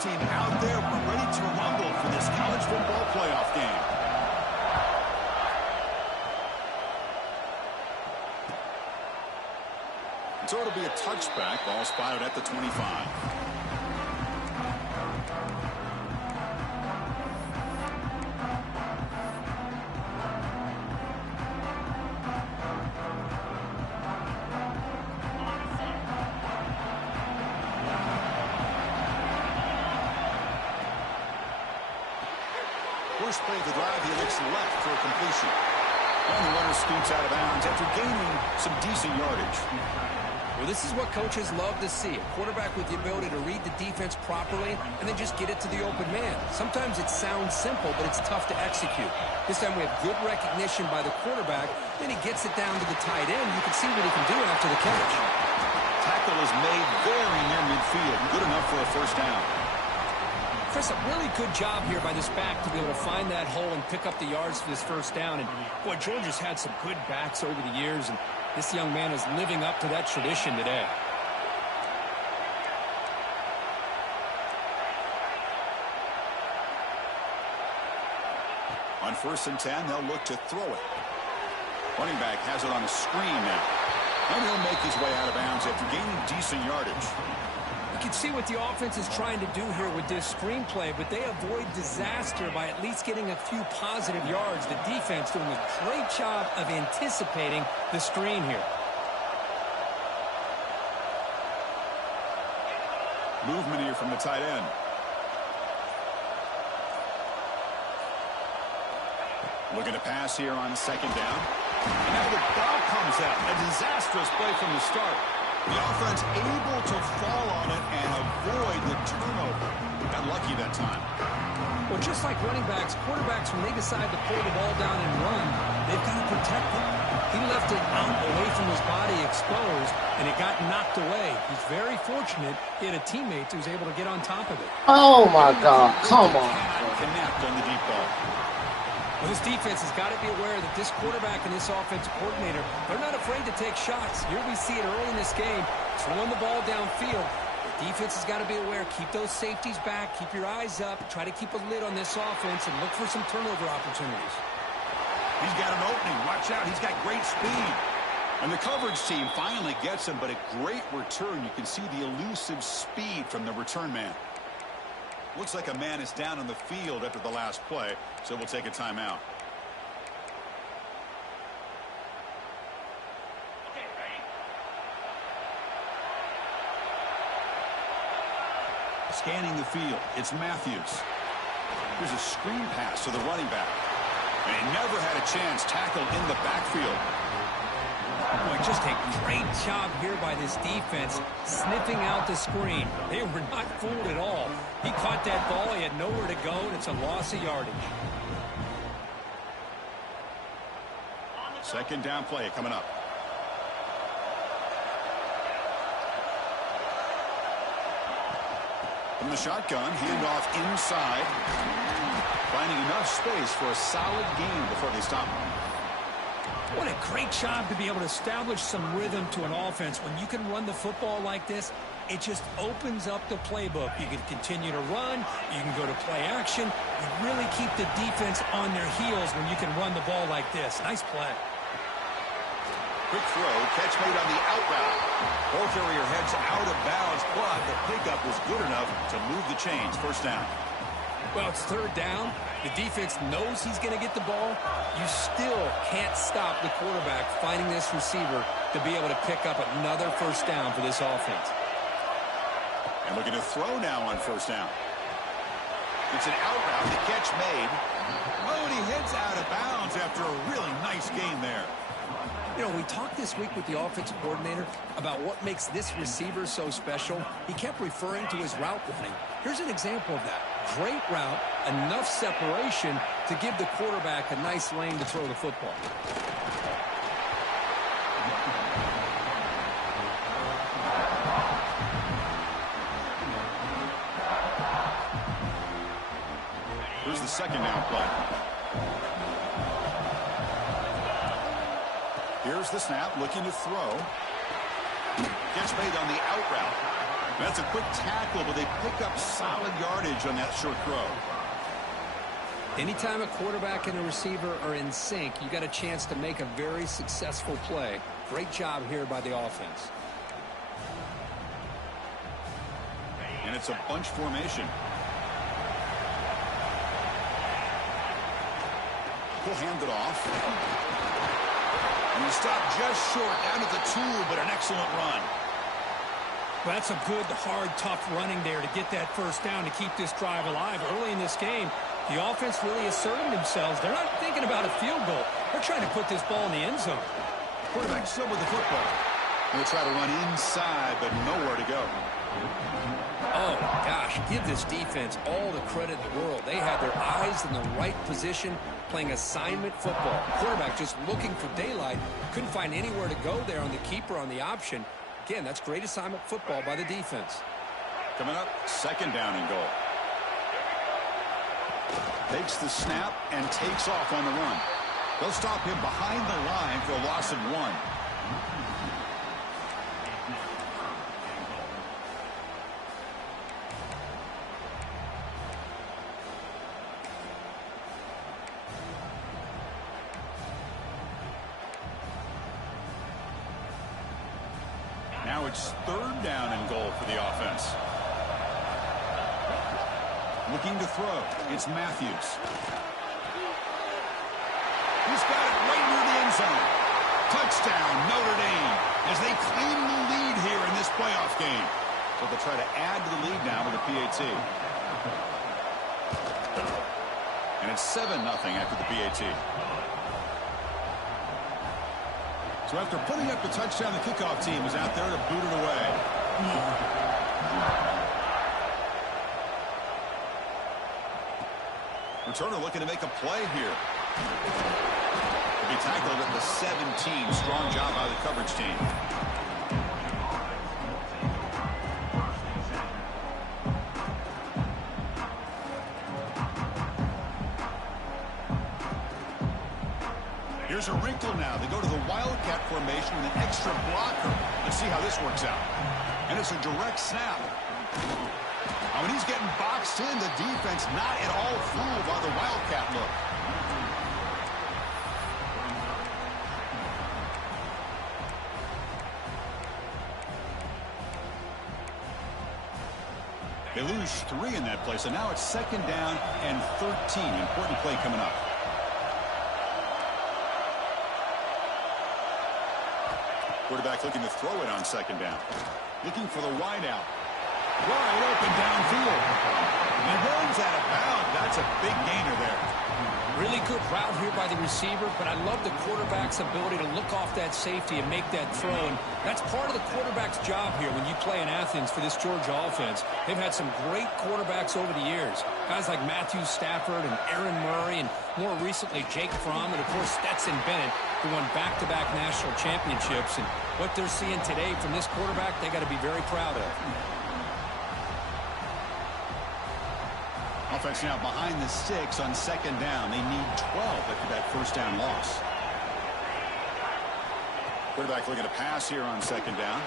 team out there. We're ready to rumble for this college football playoff game. So it'll be a touchback. Ball spotted at the 25. First play of the drive, he looks left for a completion. And the runner scoots out of bounds after gaining some decent yardage. Well, this is what coaches love to see. A quarterback with the ability to read the defense properly and then just get it to the open man. Sometimes it sounds simple, but it's tough to execute. This time we have good recognition by the quarterback. Then he gets it down to the tight end. You can see what he can do after the catch. Tackle is made very near midfield. Good enough for a first down. Chris, a really good job here by this back to be able to find that hole and pick up the yards for this first down. And, boy, Georgia's had some good backs over the years, and this young man is living up to that tradition today. On 1st and 10, they'll look to throw it. Running back has it on a screen now. And he'll make his way out of bounds after gaining decent yardage. You can see what the offense is trying to do here with this screenplay, but they avoid disaster by at least getting a few positive yards. The defense doing a great job of anticipating the screen here. Movement here from the tight end. Looking to pass here on 2nd down. And now the ball comes out. A disastrous play from the start. The offense able to fall on it and avoid the turnover. Got lucky that time. Well, just like running backs, quarterbacks, when they decide to pull the ball down and run, they've got to protect it. He left it out away from his body exposed, and it got knocked away. He's very fortunate he had a teammate who was able to get on top of it. Oh, my God. Come on. Connect on the deep ball. Well, this defense has got to be aware that this quarterback and this offensive coordinator, they're not afraid to take shots. Here we see it early in this game, throwing the ball downfield. The defense has got to be aware. Keep those safeties back. Keep your eyes up. Try to keep a lid on this offense and look for some turnover opportunities. He's got an opening. Watch out. He's got great speed. And the coverage team finally gets him, but a great return. You can see the elusive speed from the return man. Looks like a man is down on the field after the last play, so we'll take a timeout. Scanning the field, it's Matthews. Here's a screen pass to the running back. And he never had a chance tackled in the backfield. Boy, just a great job here by this defense, sniffing out the screen. They were not fooled at all. He caught that ball. He had nowhere to go, and it's a loss of yardage. 2nd down play coming up. From the shotgun, handoff inside. Finding enough space for a solid gain before they stop him. What a great job to be able to establish some rhythm to an offense. When you can run the football like this, it just opens up the playbook. You can continue to run. You can go to play action. You really keep the defense on their heels when you can run the ball like this. Nice play. Quick throw, catch made on the out route. Ball carrier heads out of bounds, but the pickup was good enough to move the chains. 1st down. Well, it's 3rd down. The defense knows he's going to get the ball. You still can't stop the quarterback finding this receiver to be able to pick up another 1st down for this offense. And looking to throw now on 1st down. It's an out route, the catch made. Oh, and he heads out of bounds after a really nice gain there. You know, we talked this week with the offensive coordinator about what makes this receiver so special. He kept referring to his route running. Here's an example of that. Great route, enough separation to give the quarterback a nice lane to throw the football. Here's the 2nd down play. Here's the snap, looking to throw. Gets made on the out route. That's a quick tackle, but they pick up solid yardage on that short throw. Anytime a quarterback and a receiver are in sync, you got a chance to make a very successful play. Great job here by the offense. And it's a bunch formation. He'll hand it off. And he stopped just short, down at the 2, but an excellent run. Well, that's a good, hard, tough running there to get that first down to keep this drive alive. Early in this game, the offense really asserted themselves. They're not thinking about a field goal. They're trying to put this ball in the end zone. Quarterback still with the football. He'll try to run inside, but nowhere to go. Oh, gosh, give this defense all the credit in the world. They had their eyes in the right position, playing assignment football. Quarterback just looking for daylight. Couldn't find anywhere to go there on the keeper on the option. Again, that's great assignment football by the defense. Coming up, second down and goal. Takes the snap and takes off on the run. They'll stop him behind the line for a loss of 1. Now it's third down and goal for the offense. Looking to throw. It's Matthews. He's got it right near the end zone. Touchdown, Notre Dame, as they claim the lead here in this playoff game. So they'll try to add to the lead now with a PAT. And it's 7-0 after the PAT. So after putting up the touchdown, the kickoff team is out there to boot it away. Returner looking to make a play here. He'll be tackled at the 17. Strong job by the coverage team. Here's a wrinkle now. They go to the Wildcat formation with an extra blocker. Let's see how this works out. And it's a direct snap. When he's getting boxed in, the defense not at all fooled by the Wildcat look. They lose 3 in that play, so now it's second down and 13. Important play coming up. Quarterback looking to throw it on second down. Looking for the wide out. Wide open downfield. And runs out of bounds. That's a big gainer there. Really good route here by the receiver, but I love the quarterback's ability to look off that safety and make that throw. And that's part of the quarterback's job here when you play in Athens for this Georgia offense. They've had some great quarterbacks over the years. Guys like Matthew Stafford and Aaron Murray, and more recently Jake Fromm, and of course Stetson Bennett, who won back-to-back national championships. And what they're seeing today from this quarterback, they got to be very proud of. Offense now behind the 6 on second down. They need 12 after that first down loss. Quarterback looking to pass here on second down.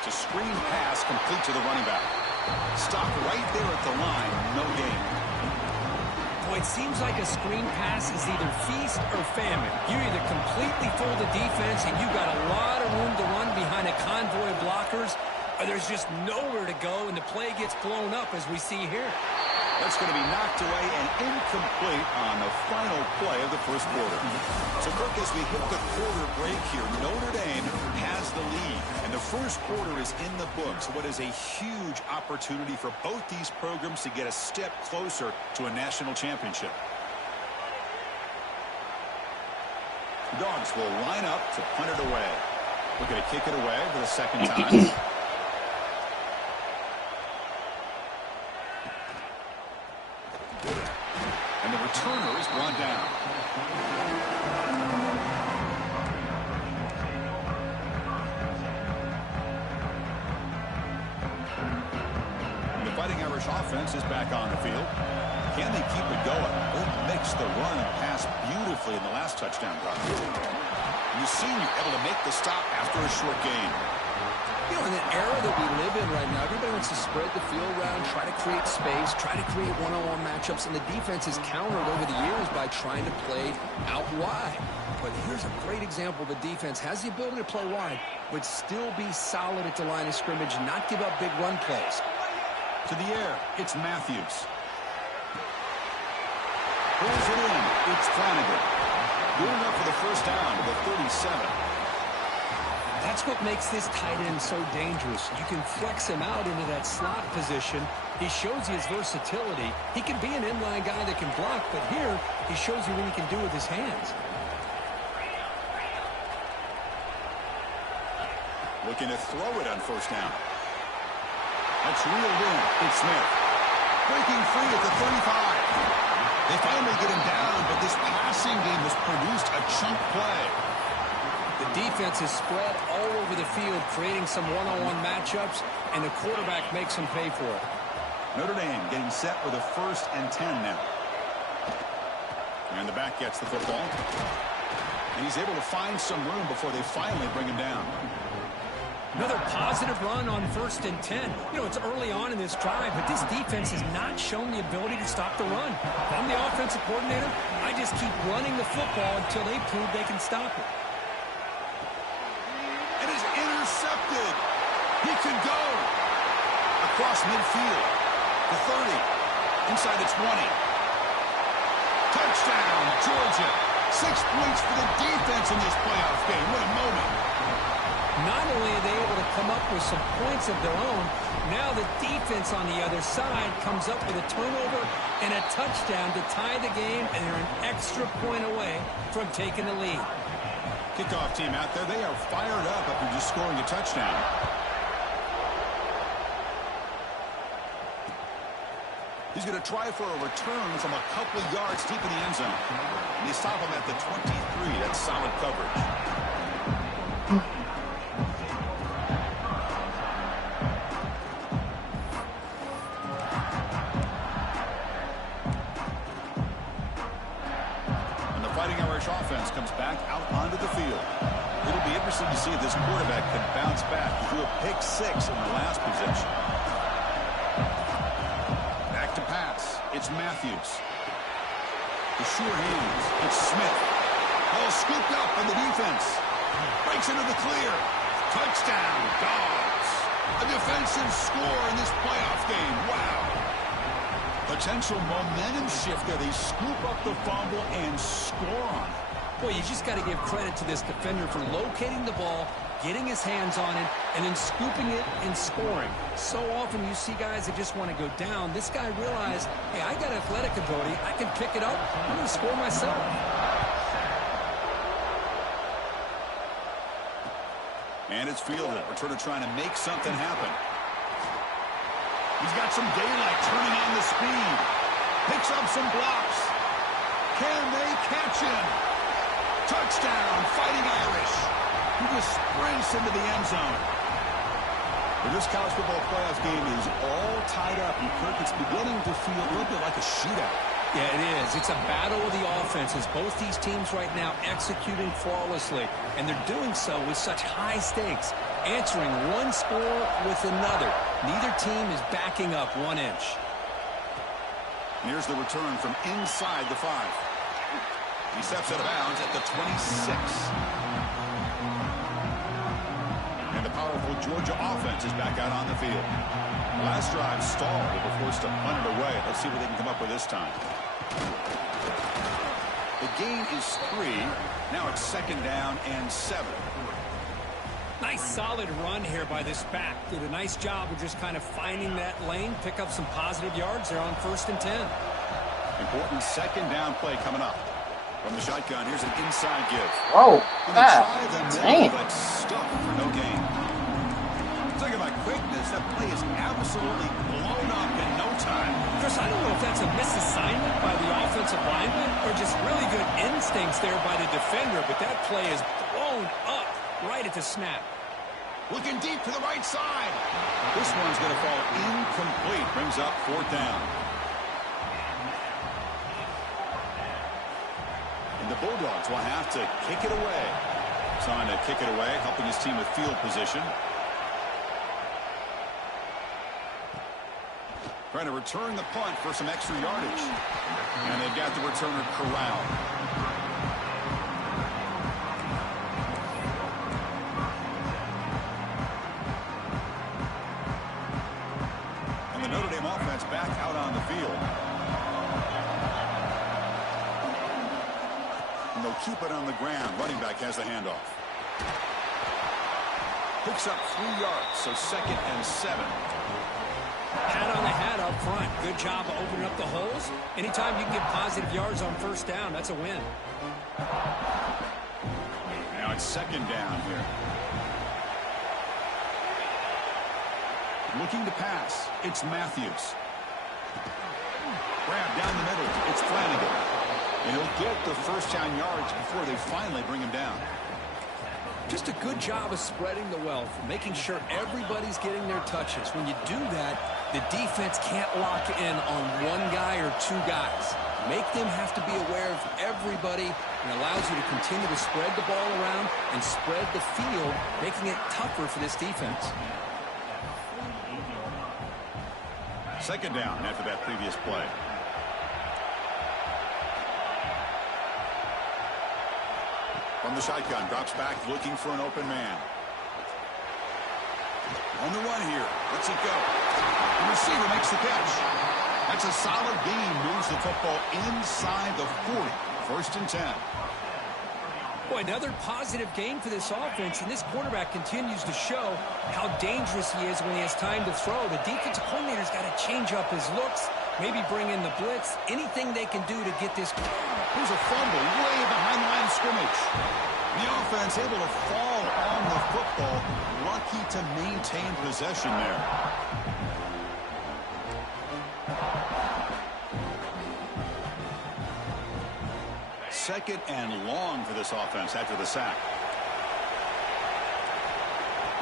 It's a screen pass complete to the running back. Stopped right there at the line. No gain. Boy, it seems like a screen pass is either feast or famine. You either completely fool the defense and you got a lot of room to run behind a convoy of blockers, or there's just nowhere to go and the play gets blown up as we see here. That's going to be knocked away and incomplete on the final play of the first quarter. So, Kirk, as we hit the quarter break here, Notre Dame has the lead, and the first quarter is in the books. What is a huge opportunity for both these programs to get a step closer to a national championship. The Dogs will line up to punt it away. We're going to kick it away for the second time. And the returner is brought down. The Fighting Irish offense is back on the field. Can they keep it going? They mix the run and pass beautifully in the last touchdown drive. And the senior able to make the stop after a short gain. know, in the era that we live in right now, everybody wants to spread the field around, try to create space, try to create one-on-one matchups, and the defense has countered over the years by trying to play out wide. But here's a great example. The defense has the ability to play wide, but still be solid at the line of scrimmage, not give up big run plays. To the air, it's Matthews. Pulls it in. It's Flanagan. Good enough for the first down to the 37. That's what makes this tight end so dangerous. You can flex him out into that slot position. He shows you his versatility. He can be an inline guy that can block, but here he shows you what he can do with his hands. Looking to throw it on first down. That's reeled in. It's Smith. Breaking free at the 35. They finally get him down, but this passing game has produced a chunk play. The defense is spread all over the field, creating some one-on-one matchups, and the quarterback makes them pay for it. Notre Dame getting set with a 1st and 10 now. And the back gets the football. And he's able to find some room before they finally bring him down. Another positive run on 1st and 10. You know, it's early on in this drive, but this defense has not shown the ability to stop the run. If I'm the offensive coordinator, I just keep running the football until they prove they can stop it. It is intercepted. He can go. Across midfield. The 30. Inside the 20. Touchdown, Georgia. 6 points for the defense in this playoff game. What a moment. Not only are they able to come up with some points of their own, now the defense on the other side comes up with a turnover and a touchdown to tie the game, and they're an extra point away from taking the lead. Kickoff team out there, they are fired up after just scoring a touchdown. He's going to try for a return from a couple of yards deep in the end zone. And they stop him at the 23. That's solid coverage. Offense comes back out onto the field. It'll be interesting to see if this quarterback can bounce back. He threw a pick 6 in the last possession. Back to pass. It's Matthews. The sure hands. It's Smith. Ball scooped up on the defense. Breaks into the clear. Touchdown, Dogs. A defensive score in this playoff game. Wow. Potential momentum shift there. They scoop up the fumble and score on it. Boy, you just got to give credit to this defender for locating the ball, getting his hands on it, and then scooping it and scoring. So often you see guys that just want to go down. This guy realized, hey, I got athletic ability. I can pick it up. I'm going to score myself. And it's fielded. Returner trying to make something happen. He's got some daylight turning on the speed. Picks up some blocks. Can they catch him? Touchdown, Fighting Irish. He just sprints into the end zone. But this college football playoff game is all tied up. And Kirk, it's beginning to feel a little bit like a shootout. Yeah, it is. It's a battle of the offenses. Both these teams right now executing flawlessly. And they're doing so with such high stakes. Answering one score with another. Neither team is backing up 1 inch. And here's the return from inside the 5. He steps out of bounds at the 26. And the powerful Georgia offense is back out on the field. Last drive stalled. They were forced to punt it away. Let's see what they can come up with this time. The gain is 3. Now it's 2nd down and 7. Nice solid run here by this back. Did a nice job of just kind of finding that lane, pick up some positive yards there on 1st and 10. Important 2nd down play coming up. From the shotgun, here's an inside give. Oh, God. Damn. But stuck for no gain. Talking about quickness, that play is absolutely blown up in no time. Chris, I don't know if that's a misassignment by the offensive lineman or just really good instincts there by the defender, but that play is blown up right at the snap. Looking deep to the right side. This one's going to fall incomplete. Brings up 4th down. And the Bulldogs will have to kick it away. Trying to kick it away, helping his team with field position. Trying to return the punt for some extra yardage. And they've got the returner corralled. And the Notre Dame offense back out on the field. And they'll keep it on the ground. Running back has the handoff. Picks up 3 yards, so 2nd and 7. Pat on the hat up front. Good job of opening up the holes. Anytime you can get positive yards on first down, that's a win. Now it's 2nd down here. Looking to pass. It's Matthews. Grab down the middle. It's Flanagan. And he'll get the first down yards before they finally bring him down. Just a good job of spreading the wealth, making sure everybody's getting their touches. When you do that, the defense can't lock in on one guy or 2 guys. Make them have to be aware of everybody, and allows you to continue to spread the ball around and spread the field, making it tougher for this defense. 2nd down after that previous play. From the shotgun, drops back, looking for an open man. On the run here. Lets it go. The receiver makes the catch. That's a solid gain. Moves the football inside the 40. 1st and 10. Boy, another positive gain for this offense, and this quarterback continues to show how dangerous he is when he has time to throw. The defensive coordinator's got to change up his looks, maybe bring in the blitz, anything they can do to get this. Here's a fumble way behind the line of scrimmage. The offense able to fall on the football, lucky to maintain possession there. Second and long for this offense after the sack.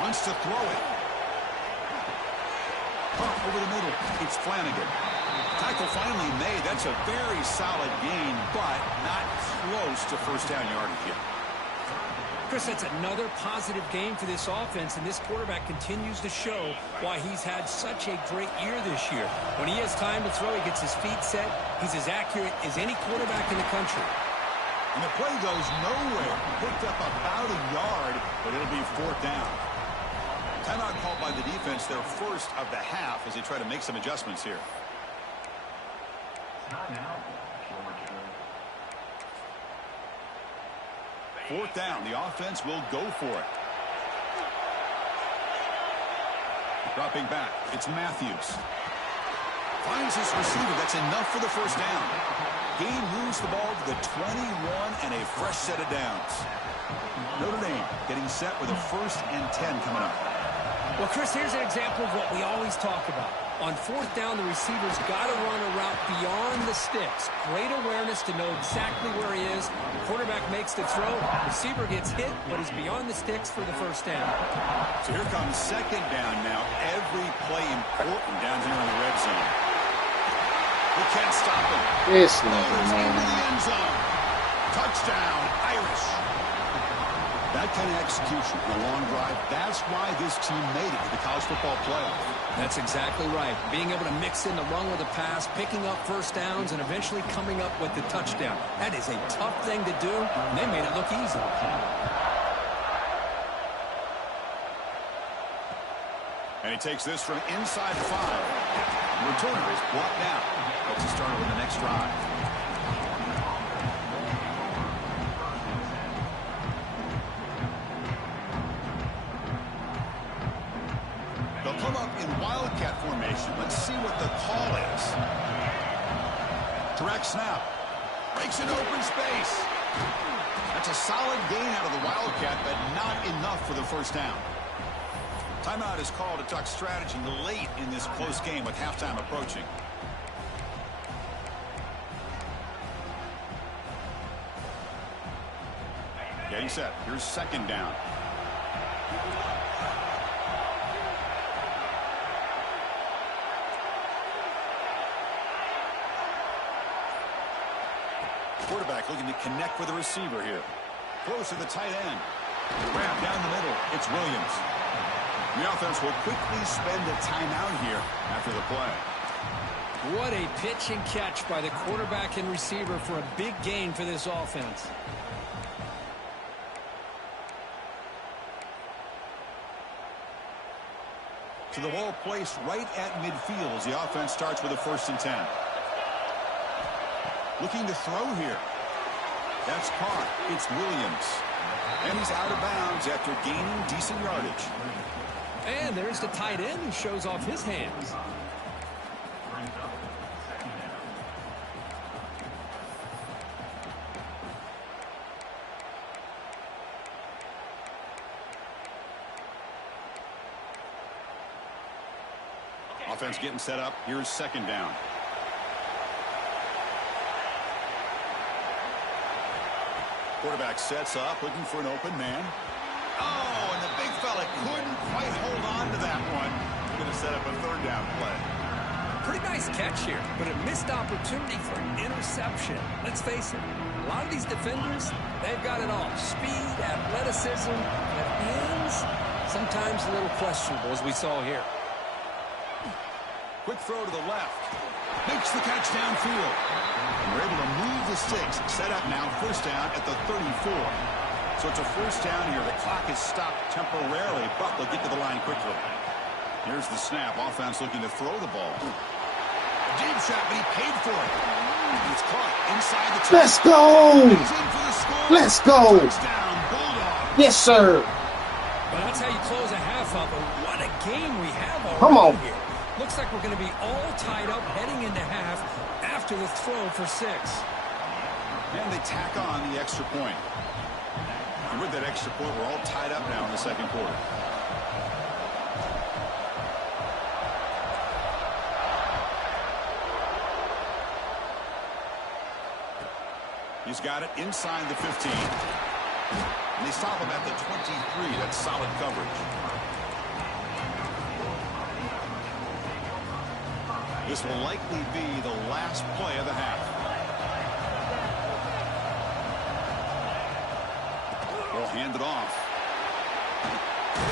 Wants to throw it. Up over the middle. It's Flanagan. Tackle finally made. That's a very solid gain, but not close to first down yardage yet. Chris, that's another positive game for this offense, and this quarterback continues to show why he's had such a great year this year. When he has time to throw, he gets his feet set. He's as accurate as any quarterback in the country. And the play goes nowhere. Picked up about a yard, but it'll be 4th down. Timeout called by the defense, their first of the half, as they try to make some adjustments here. 4th down. The offense will go for it. Dropping back. It's Matthews. Finds his receiver. That's enough for the first down. Gain moves the ball to the 21 and a fresh set of downs. Notre Dame getting set with a 1st and 10 coming up. Well, Chris, here's an example of what we always talk about. On 4th down, the receiver's got to run a route beyond the sticks. Great awareness to know exactly where he is. The quarterback makes the throw. Receiver gets hit, but he's beyond the sticks for the first down. So here comes 2nd down now. Every play important down here in the red zone. He can't stop him. It's Into nothing, the man. end zone. Touchdown, Irish. That kind of execution, a long drive, that's why this team made it to the college football playoff. That's exactly right. Being able to mix in the run with the pass, picking up first downs, and eventually coming up with the touchdown. That is a tough thing to do, and they made it look easy. And he takes this from inside 5. The returner is blocked out. Let's get started with the next drive. They'll come up in wildcat formation. Let's see what the call is. Direct snap. Breaks into open space. That's a solid gain out of the wildcat, but not enough for the first down. Timeout is called to talk strategy late in this close game with halftime approaching. Getting set. Here's 2nd down. Quarterback looking to connect with the receiver here. Close to the tight end. Grab down the middle. It's Williams. The offense will quickly spend a timeout here after the play. What a pitch and catch by the quarterback and receiver for a big gain for this offense. To the ball placed right at midfield as the offense starts with a 1st and 10. Looking to throw here. That's caught. It's Williams. And he's out of bounds after gaining decent yardage. And there's the tight end who shows off his hands. Offense getting set up. Here's 2nd down. Quarterback sets up, looking for an open man. Oh, and the big fella couldn't quite hold on to that one. We're going to set up a 3rd down play. Pretty nice catch here, but a missed opportunity for an interception. Let's face it, a lot of these defenders, they've got it all. Speed, athleticism, but hands, sometimes a little questionable, as we saw here. Quick throw to the left. Makes the catch downfield. And we're able to move the sticks. Set up now, 1st down at the 34. So it's a 1st down here. The clock is stopped temporarily, but they'll get to the line quickly. Here's the snap. Offense looking to throw the ball. A deep shot, but he paid for it. It's caught inside the 10. Let's go! He's in for the score. Let's go! Touchdown, Bulldogs. Yes, sir. Well, that's how you close a half up, but what a game we have already. Come on. Here. Looks like we're going to be all tied up heading into half after the throw for 6. And they tack on the extra point. And with that extra point, we're all tied up now in the 2nd quarter. He's got it inside the 15. And they stop him at the 23. That's solid coverage. This will likely be the last play of the half. They'll hand it off.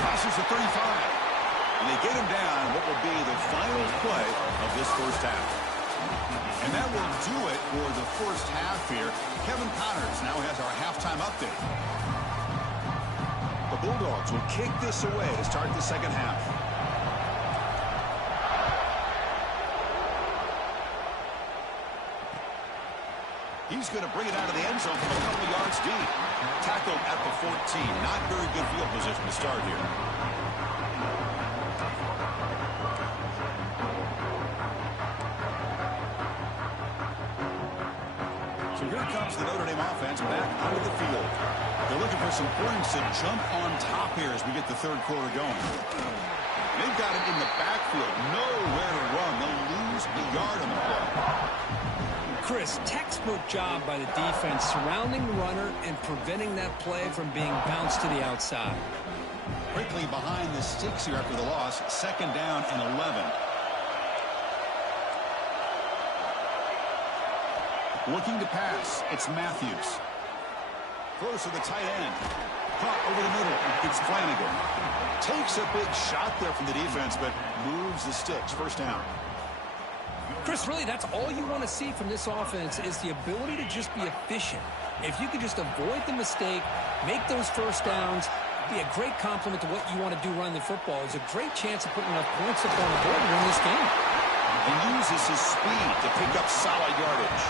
Crosses the 35. And they get him down what will be the final play of this 1st half. And that will do it for the 1st half here. Kevin Connors now has our halftime update. The Bulldogs will kick this away to start the 2nd half. He's going to bring it out of the end zone from a couple yards deep. Tackled at the 14. Not very good field position to start here. So here comes the Notre Dame offense back onto the field. They're looking for some points to jump on top here as we get the 3rd quarter going. They've got it in the backfield. Nowhere to run. They'll lose a yard on the play. Chris, textbook job by the defense surrounding the runner and preventing that play from being bounced to the outside. Quickly behind the sticks here after the loss. 2nd down and 11. Looking to pass. It's Matthews. Throws to the tight end. Caught over the middle. It's Flanagan. Takes a big shot there from the defense, but moves the sticks. 1st down. Chris, really, that's all you want to see from this offense is the ability to just be efficient. If you can just avoid the mistake, make those 1st downs, be a great compliment to what you want to do running the football. It's a great chance of putting enough points up on the board to win this game. He uses his speed to pick up solid yardage.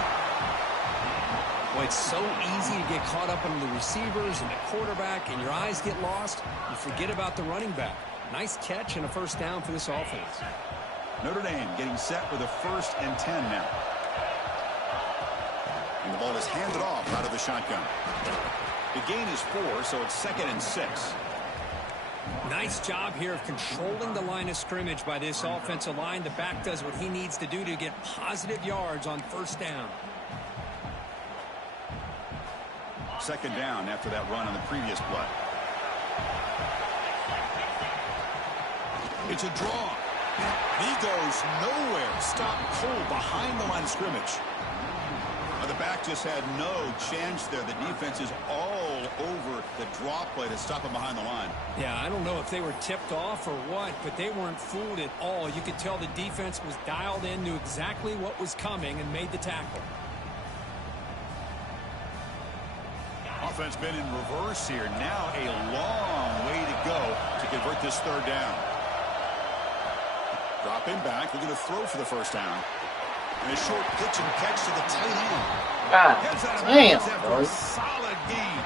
Well, it's so easy to get caught up on the receivers and the quarterback, and your eyes get lost. You forget about the running back. Nice catch and a 1st down for this offense. Notre Dame getting set with a 1st and 10 now. And the ball is handed off out of the shotgun. The gain is 4, so it's 2nd and 6. Nice job here of controlling the line of scrimmage by this offensive line. The back does what he needs to do to get positive yards on 1st down. 2nd down after that run on the previous play. It's a draw. He goes nowhere. Stop cold behind the line of scrimmage. Now the back just had no chance there. The defense is all over the draw play to stop him behind the line. Yeah, I don't know if they were tipped off or what, but they weren't fooled at all. You could tell the defense was dialed in, knew exactly what was coming, and made the tackle. Offense been in reverse here. Now a long way to go to convert this third down. Dropping back, looking to throw for the first down. And a short pitch and catch to the tight end. God damn, bro. A solid gain.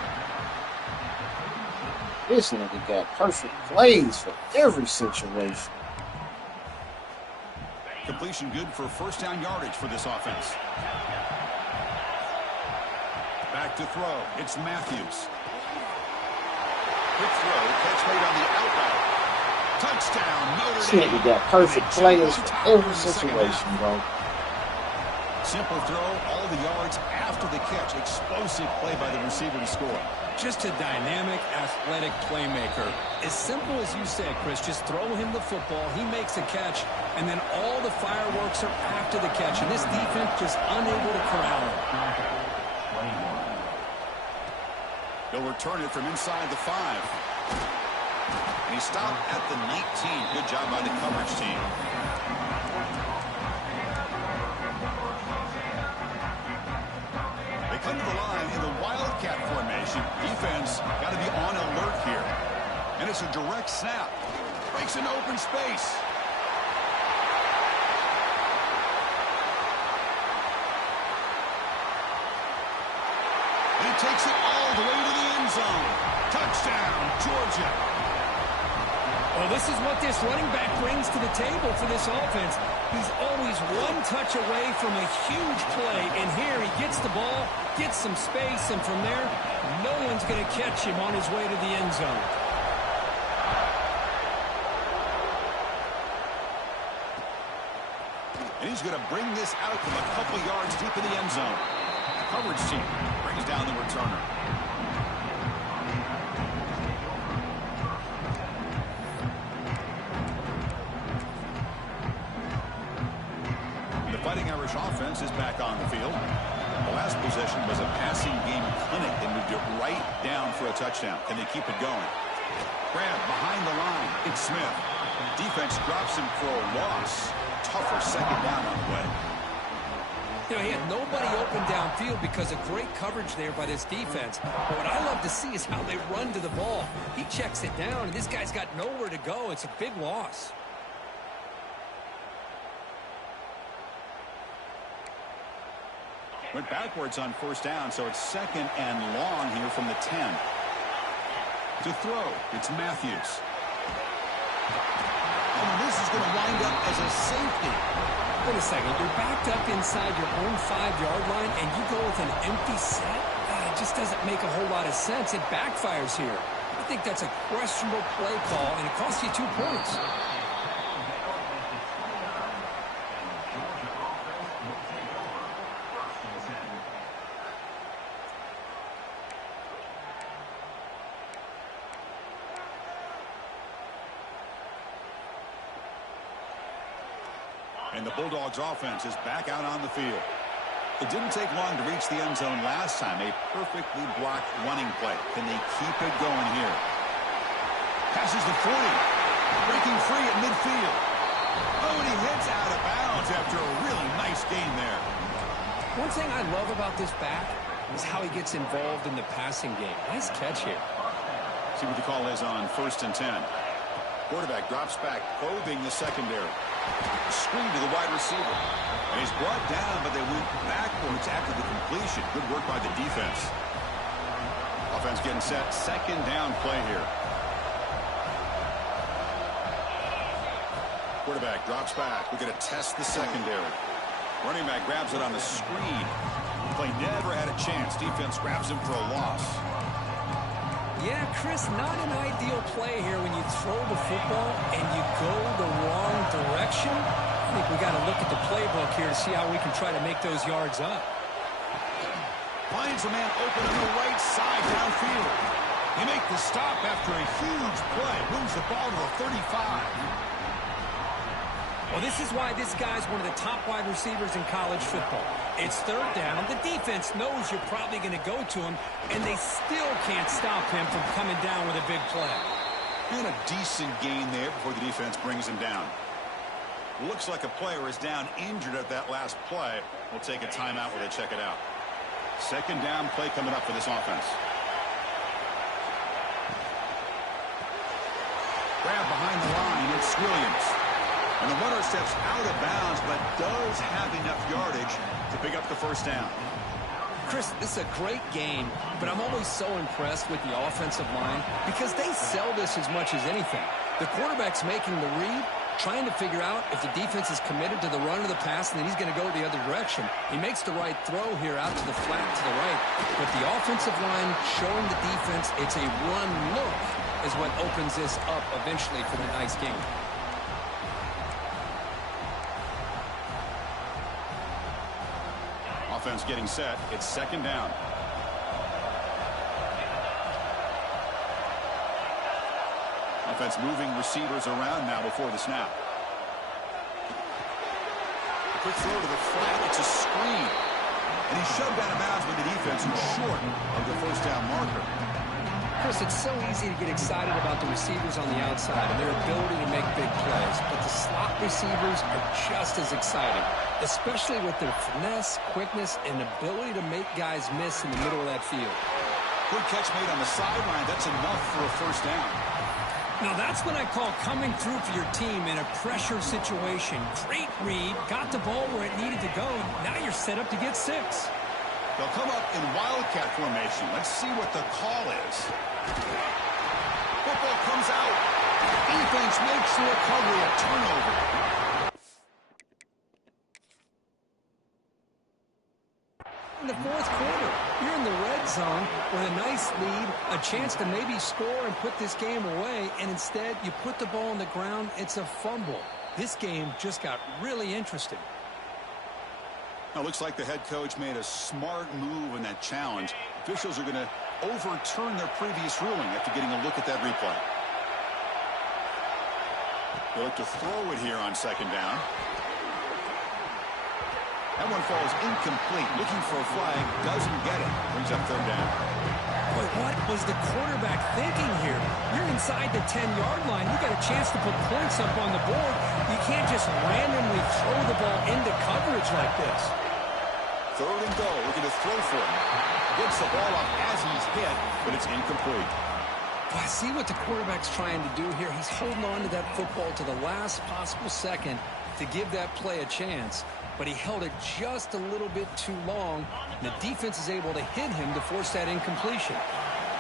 This nigga got perfect plays for every situation. Completion good for first down yardage for this offense. Back to throw. It's Matthews. Quick throw. Catch made on the outright. Touchdown, Notre This Dame. nigga got perfect plays for every situation, bro. Simple throw, all the yards after the catch. Explosive play by the receiver to score. Just a dynamic, athletic playmaker. As simple as you said, Chris, just throw him the football, he makes a catch, and then all the fireworks are after the catch, and this defense just unable to corral him. He'll return it from inside the 5. And he stopped at the 19. Good job by the coverage team. They come to the line in the Wildcat formation. Defense got to be on alert here. And it's a direct snap. Breaks into open space. And he takes it all the way to the end zone. Touchdown, Georgia. Well, this is what this running back brings to the table for this offense. He's always one touch away from a huge play, and here he gets the ball, gets some space, and from there, no one's going to catch him on his way to the end zone. And he's going to bring this out from a couple yards deep in the end zone. Coverage team brings down the returner. The Fighting Irish offense is back on the field. The last possession was a passing game clinic. They moved it right down for a touchdown. Can they keep it going? Grab behind the line. It's Smith. Defense drops him for a loss. Tougher second down on the way. You know, he had nobody open downfield because of great coverage there by this defense. But what I love to see is how they run to the ball. He checks it down, and this guy's got nowhere to go. It's a big loss. Went backwards on first down, so it's second and long here from the 10. To throw, it's Matthews. And this is going to wind up as a safety. Wait a second, you're backed up inside your own 5-yard line, and you go with an empty set? It just doesn't make a whole lot of sense. It backfires here. I think that's a questionable play call, and it costs you 2 points. And the Bulldogs offense is back out on the field. It didn't take long to reach the end zone last time. A perfectly blocked running play. Can they keep it going here? Passes the 40. Breaking free at midfield. Oh, and he hits out of bounds after a really nice gain there. One thing I love about this back is how he gets involved in the passing game. Nice catch here. See what the call is on 1st and 10. Quarterback drops back, probing the secondary. Screen to the wide receiver. And he's brought down, but they went backwards after the completion. Good work by the defense. Offense getting set. Second down play here. Quarterback drops back. We're going to test the secondary. Running back grabs it on the screen. Play never had a chance. Defense grabs him for a loss. Yeah, Chris, not an ideal play here when you throw the football and you go the wrong direction. I think we got to look at the playbook here to see how we can try to make those yards up. Finds a man open on the right side downfield. They make the stop after a huge play. Moves the ball to the 35. Well, this is why this guy's one of the top wide receivers in college football. It's third down. The defense knows you're probably going to go to him, and they still can't stop him from coming down with a big play. And a decent gain there before the defense brings him down. Looks like a player is down injured at that last play. We'll take a timeout while they check it out. Second down play coming up for this offense. Grab behind the line. It's Williams. And the runner steps out of bounds, but does have enough yardage to pick up the first down. Chris, this is a great game, but I'm always so impressed with the offensive line because they sell this as much as anything. The quarterback's making the read, trying to figure out if the defense is committed to the run or the pass, and then he's going to go the other direction. He makes the right throw here out to the flat to the right, but the offensive line showing the defense it's a run look is what opens this up eventually for the nice game. Offense getting set. It's second down. Offense moving receivers around now before the snap. A quick throw to the flat. It's a screen. And he's shoved out of bounds with the defense who's short of the first down marker. Chris, it's so easy to get excited about the receivers on the outside and their ability to make big plays, but the slot receivers are just as exciting, especially with their finesse, quickness, and ability to make guys miss in the middle of that field. Good catch made on the sideline. That's enough for a first down. Now that's what I call coming through for your team in a pressure situation. Great read, got the ball where it needed to go. Now you're set up to get 6. They'll come up in wildcat formation. Let's see what the call is. Football comes out. Defense makes the recovery, a turnover. In the fourth quarter, you're in the red zone with a nice lead, a chance to maybe score and put this game away, and instead you put the ball on the ground. It's a fumble. This game just got really interesting. Now, looks like the head coach made a smart move in that challenge. Officials are going to overturn their previous ruling after getting a look at that replay. They look to throw it here on second down. That one falls incomplete. Looking for a flag. Doesn't get it. Brings up third down. Boy, what was the quarterback thinking here? You're inside the 10-yard line. You got a chance to put points up on the board. You can't just randomly throw the ball into coverage like this. Third and goal. Looking to throw for him. Gets the ball up as he's hit, but it's incomplete. Boy, see what the quarterback's trying to do here. He's holding on to that football to the last possible second to give that play a chance. But he held it just a little bit too long. And the defense is able to hit him to force that incompletion.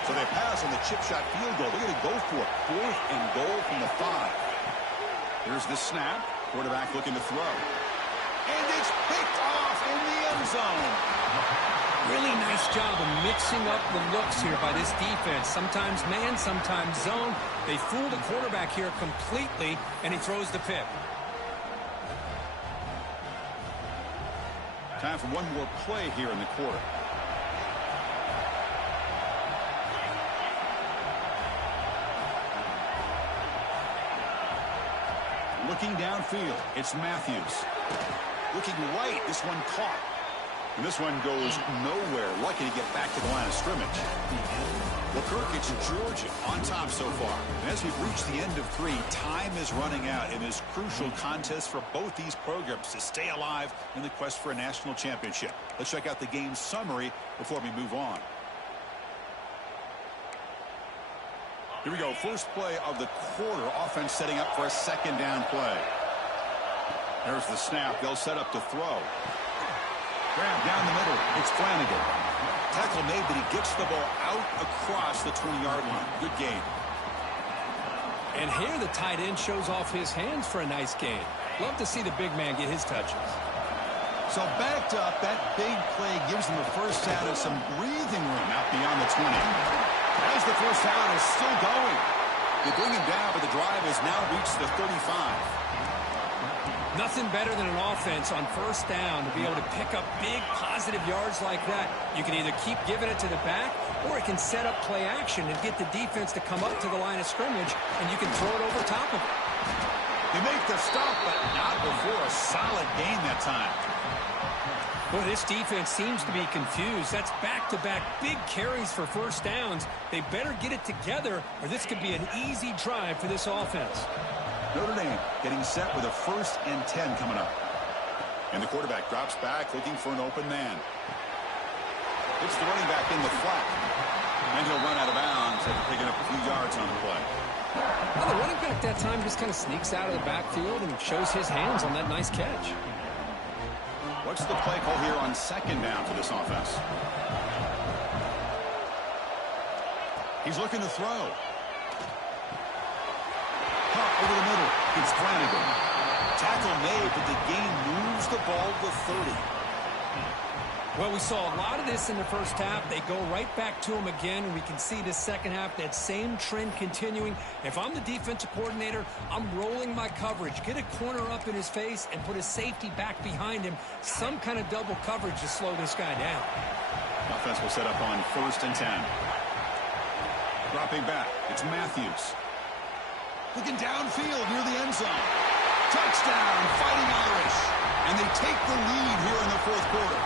So they pass on the chip shot field goal. They're going to go for it. Fourth and goal from the 5. Here's the snap. Quarterback looking to throw. And it's picked off in the end zone. Really nice job of mixing up the looks here by this defense. Sometimes man, sometimes zone. They fool the quarterback here completely, and he throws the pick. Time for one more play here in the quarter. Looking downfield, it's Matthews. Looking right, this one caught. And this one goes nowhere. Lucky to get back to the line of scrimmage. Well, Kirk, it's Georgia on top so far. And as we've reached the end of 3, time is running out in this crucial contest for both these programs to stay alive in the quest for a national championship. Let's check out the game summary before we move on. Here we go. First play of the quarter. Offense setting up for a second down play. There's the snap. They'll set up to throw. Grab down the middle. It's Flanagan. Tackle made, but he gets the ball out across the 20-yard line. Good game. And here the tight end shows off his hands for a nice gain. Love to see the big man get his touches. So backed up, that big play gives them a first down and some breathing room out beyond the 20. As the first down is still going. They bring him down, but the drive has now reached the 35. Nothing better than an offense on first down to be able to pick up big positive yards like that. You can either keep giving it to the back, or it can set up play action and get the defense to come up to the line of scrimmage, and you can throw it over top of it. They make the stop, but not before a solid gain that time. Well, this defense seems to be confused. That's back-to-back big carries for first downs. They better get it together, or this could be an easy drive for this offense. Notre Dame getting set with a 1st and 10 coming up. And the quarterback drops back looking for an open man. It's the running back in the flat. And he'll run out of bounds after picking up a few yards on the play. Well, the running back that time just kind of sneaks out of the backfield and shows his hands on that nice catch. What's the play call here on 2nd down for this offense? He's looking to throw. Pop over the middle. It's Flanagan. Tackle made, but the gain moves the ball to 30. Well, we saw a lot of this in the first half. They go right back to him again, and we can see the second half, that same trend continuing. If I'm the defensive coordinator, I'm rolling my coverage. Get a corner up in his face and put a safety back behind him. Some kind of double coverage to slow this guy down. Offense will set up on 1st and 10. Dropping back, it's Matthews. Looking downfield near the end zone. Touchdown, Fighting Irish. And they take the lead here in the 4th quarter.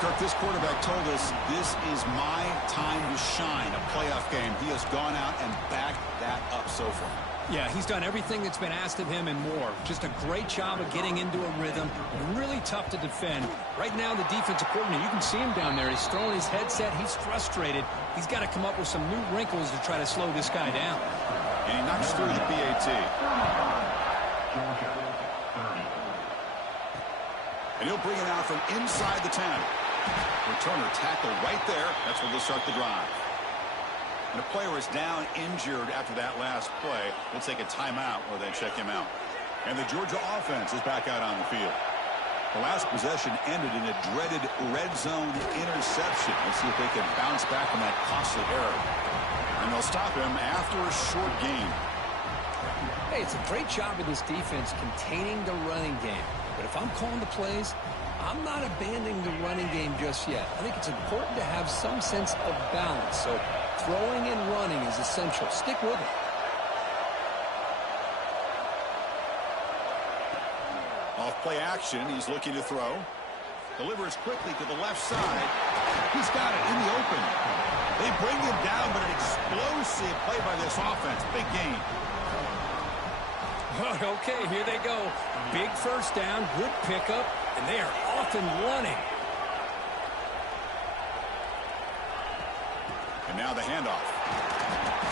Kirk, this quarterback told us this is my time to shine, a playoff game. He has gone out and backed that up so far. Yeah, he's done everything that's been asked of him and more. Just a great job of getting into a rhythm. Really tough to defend. Right now, the defensive coordinator, you can see him down there. He's throwing his headset. He's frustrated. He's got to come up with some new wrinkles to try to slow this guy down. And he knocks through the PAT. And he'll bring it out from inside the 10. Returner tackle right there. That's where they'll start the drive. And a player is down injured after that last play. They'll take a timeout or they check him out. And the Georgia offense is back out on the field. The last possession ended in a dreaded red zone interception. Let's see if they can bounce back from that costly error. And they'll stop him after a short gain. Hey, it's a great job of this defense containing the running game. But if I'm calling the plays, I'm not abandoning the running game just yet. I think it's important to have some sense of balance. So throwing and running is essential. Stick with it. Off play action, he's looking to throw. Delivers quickly to the left side. He's got it in the open. They bring him down, but an explosive play by this offense. Big gain. Okay, here they go. Big first down, good pickup, and they are off and running. And now the handoff.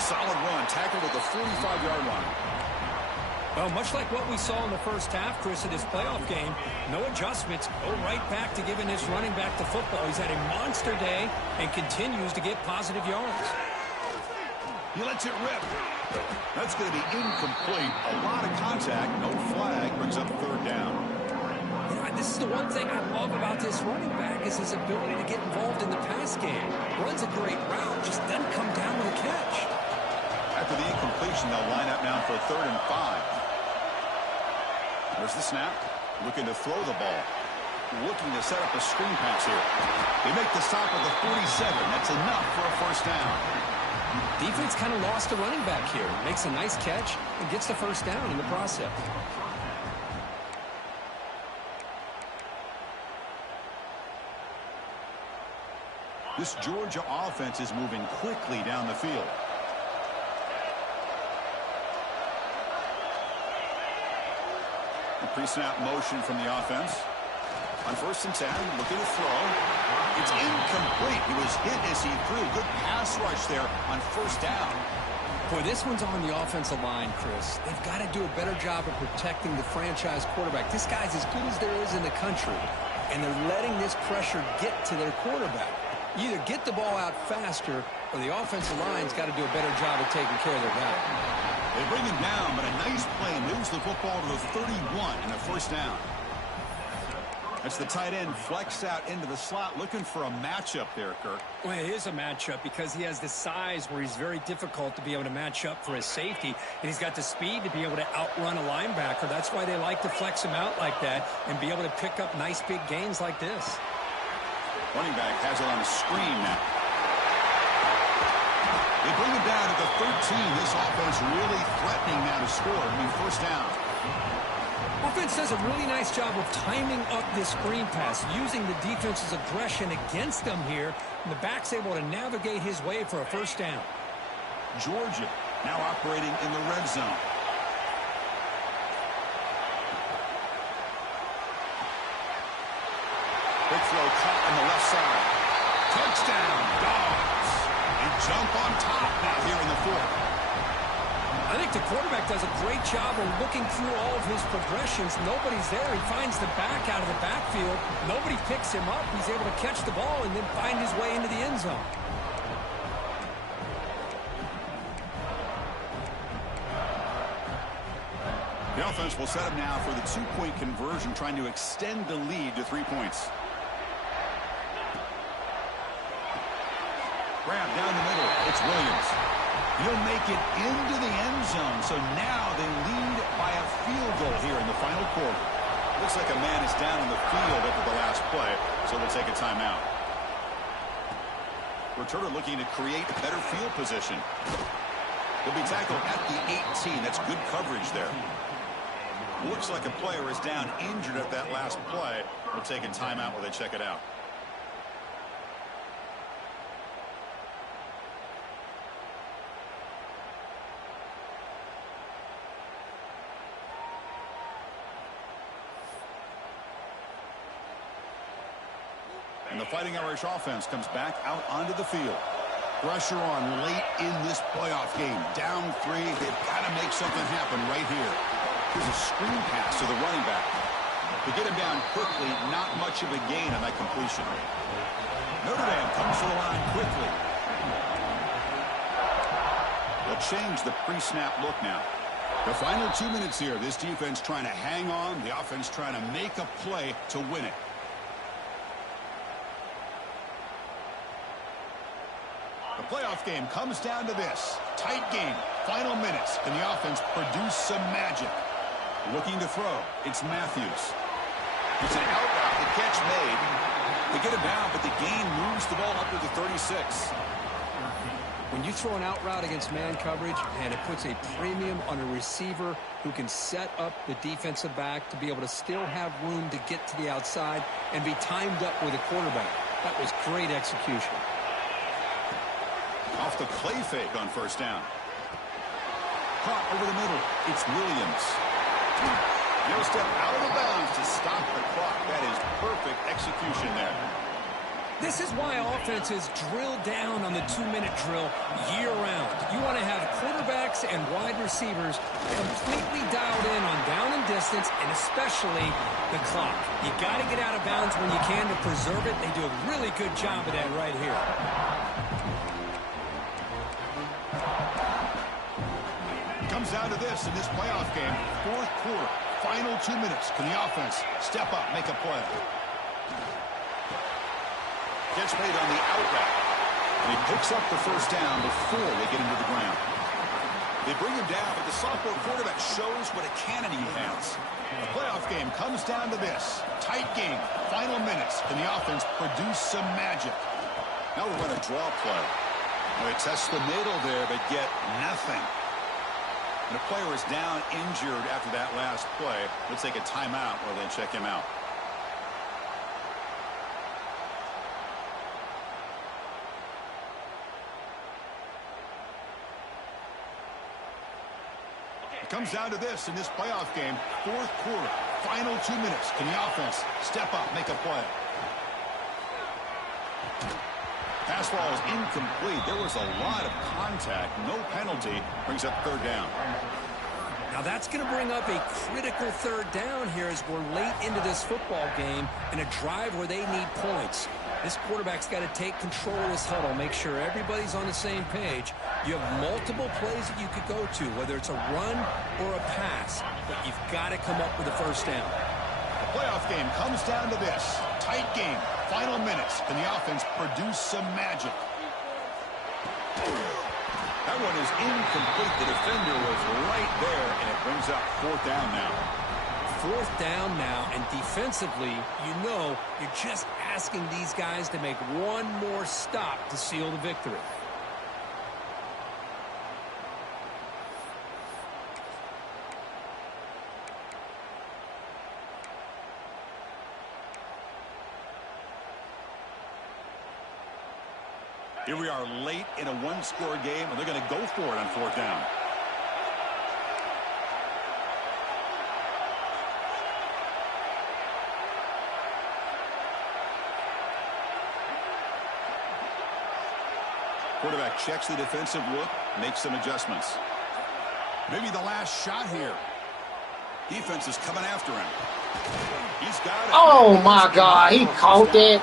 Solid run, tackled at the 45-yard line. Well, much like what we saw in the first half, Chris, of this playoff game, no adjustments. Go right back to giving this running back the football. He's had a monster day and continues to get positive yards. He lets it rip. That's going to be incomplete. A lot of contact. No flag. Brings up 3rd down. This is the one thing I love about this running back is his ability to get involved in the pass game. Runs a great route, just doesn't come down with a catch. After the incompletion, they'll line up now for 3rd and 5. There's the snap. Looking to throw the ball. Looking to set up a screen pass here. They make the stop at the 47. That's enough for a 1st down. Defense kind of lost a running back here. Makes a nice catch and gets the 1st down in the process. This Georgia offense is moving quickly down the field. A pre-snap motion from the offense. On 1st and 10, looking to throw. It's incomplete. He was hit as he threw. Good pass rush there on 1st down. Boy, this one's on the offensive line, Chris. They've got to do a better job of protecting the franchise quarterback. This guy's as good as there is in the country, and they're letting this pressure get to their quarterback. Either get the ball out faster, or the offensive line's got to do a better job of taking care of their guy. They bring him down, but a nice play moves the football to the 31 and a 1st down. That's the tight end flexed out into the slot, looking for a matchup there, Kirk. Well, it is a matchup because he has the size where he's very difficult to be able to match up for his safety, and he's got the speed to be able to outrun a linebacker. That's why they like to flex him out like that and be able to pick up nice big gains like this. Running back has it on a screen now. They bring him down at the 13. This offense really threatening now to score. First down. Offense does a really nice job of timing up this screen pass, using the defense's aggression against them here, and the back's able to navigate his way for a first down. Georgia now operating in the red zone. Quick throw caught on the left side. Touchdown, Dogs. And jump on top now here in the fourth. I think the quarterback does a great job of looking through all of his progressions. Nobody's there. He finds the back out of the backfield. Nobody picks him up. He's able to catch the ball and then find his way into the end zone. The offense will set him now for the two-point conversion, trying to extend the lead to 3 points. Grab down the middle. It's Williams. He'll make it into the end zone. So now they lead by a field goal here in the final quarter. Looks like a man is down on the field after the last play, so they'll take a timeout. Returner looking to create a better field position. He'll be tackled at the 18. That's good coverage there. Looks like a player is down injured at that last play. We'll take a timeout while they check it out. And the Fighting Irish offense comes back out onto the field. Pressure on late in this playoff game. Down 3. They've got to make something happen right here. Here's a screen pass to the running back. To get him down quickly, not much of a gain on that completion. Notre Dame comes to the line quickly. They'll change the pre-snap look now. The final 2 minutes here. This defense trying to hang on. The offense trying to make a play to win it. The playoff game comes down to this. Tight game. Final minutes. Can the offense produce some magic? Looking to throw. It's Matthews. It's an out route. The catch made. They get him down, but the gain moves the ball up to the 36. When you throw an out route against man coverage, and it puts a premium on a receiver who can set up the defensive back to be able to still have room to get to the outside and be timed up with a quarterback. That was great execution. Off the play fake on first down. Caught over the middle. It's Williams. No step out of bounds to stop the clock. That is perfect execution there. This is why offenses drill down on the 2-minute drill year-round. You want to have quarterbacks and wide receivers completely dialed in on down and distance, and especially the clock. You got to get out of bounds when you can to preserve it. They do a really good job of that right here. Comes down to this in this playoff game. Fourth quarter. Final 2 minutes. Can the offense step up, make a play? Gets made on the out route. And he picks up the first down before they get him to the ground. They bring him down, but the sophomore quarterback shows what a cannon he has. The playoff game comes down to this. Tight game. Final minutes. Can the offense produce some magic? Now we're going to draw play. Now they test the middle there, but get nothing. And the player is down injured after that last play. Let's take a timeout while they check him out. It comes down to this in this playoff game. Fourth quarter. Final 2 minutes. Can the offense step up, make a play? Pass ball is incomplete. There was a lot of contact. No penalty. Brings up third down. Now that's going to bring up a critical third down here as we're late into this football game in a drive where they need points. This quarterback's got to take control of this huddle, make sure everybody's on the same page. You have multiple plays that you could go to, whether it's a run or a pass, but you've got to come up with a first down. The playoff game comes down to this. Tight game. Final minutes. Can the offense produce some magic? That one is incomplete. The defender was right there, and it brings up fourth down now. Fourth down now, and defensively, you know, you're just asking these guys to make one more stop to seal the victory. Here we are late in a one-score game, and they're going to go for it on 4th down. Quarterback checks the defensive look, makes some adjustments. Maybe the last shot here. Defense is coming after him. He's got it. Oh, my God. He caught that.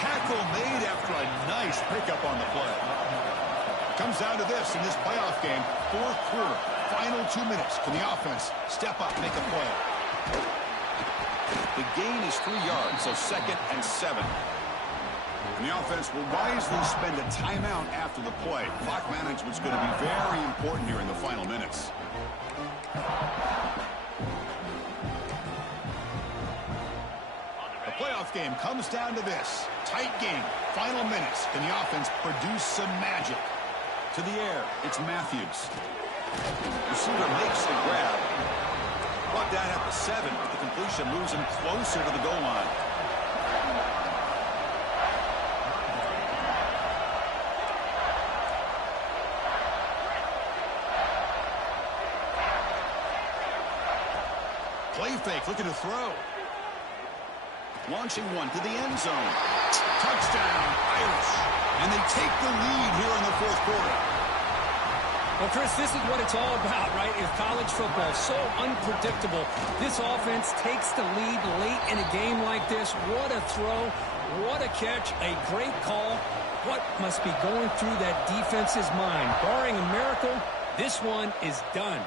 Tackle made after a nice pickup on the play. Comes down to this in this playoff game. 4th quarter, final 2 minutes. Can the offense step up, make a play? The gain is 3 yards, so 2nd and 7. And the offense will wisely spend a timeout after the play. Clock management is going to be very important here in the final minutes. The playoff game comes down to this. Tight game, final minutes. Can the offense produce some magic? To the air, it's Matthews. Receiver makes the grab. Brought down at the 7, but the completion moves him closer to the goal line. Play fake, looking to throw. Launching one to the end zone. Touchdown, Irish. And they take the lead here in the 4th quarter. Well, Chris, this is what it's all about, right? Is college football so unpredictable. This offense takes the lead late in a game like this. What a throw. What a catch. A great call. What must be going through that defense's mind? Barring a miracle, this one is done.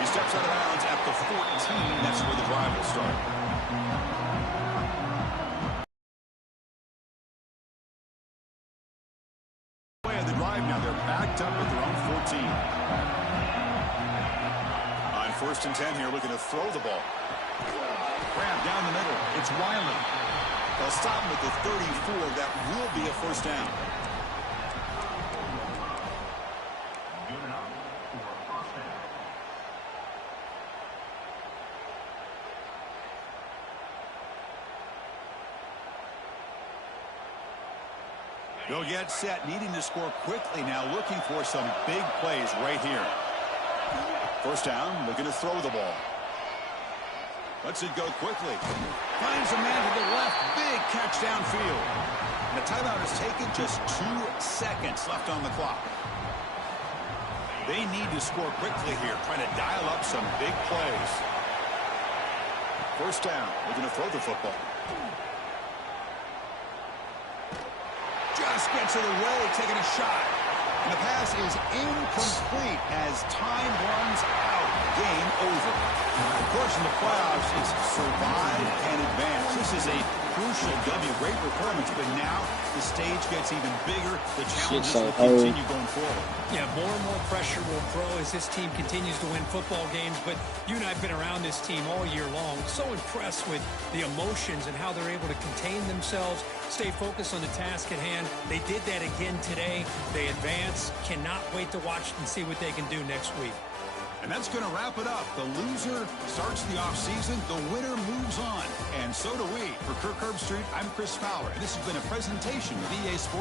He steps out of bounds at the 14. That's where the drive will start. The drive now, they're backed up at their own 14. On 1st and 10 here, looking to throw the ball. Grab down the middle. It's Wiley. They'll stop him at the 34. That will be a 1st down. They'll get set, needing to score quickly now, looking for some big plays right here. 1st down, looking to throw the ball. Lets it go quickly. Finds a man to the left. Big catch downfield. And the timeout is taken, just 2 seconds left on the clock. They need to score quickly here, trying to dial up some big plays. 1st down, looking to throw the football. Just gets it away, taking a shot. And the pass is incomplete as time runs out. Game over. Of course, in the playoffs, it's survive and advance. This is a crucial W. Great performance, but now the stage gets even bigger. The challenges will continue going forward. Yeah, more and more pressure will grow as this team continues to win football games. But you and I have been around this team all year long. So impressed with the emotions and how they're able to contain themselves, stay focused on the task at hand. They did that again today. They advance. Cannot wait to watch and see what they can do next week. And that's going to wrap it up. The loser starts the offseason. The winner moves on. And so do we. For Kirk Herbstreit, I'm Chris Fowler. And this has been a presentation of EA Sports.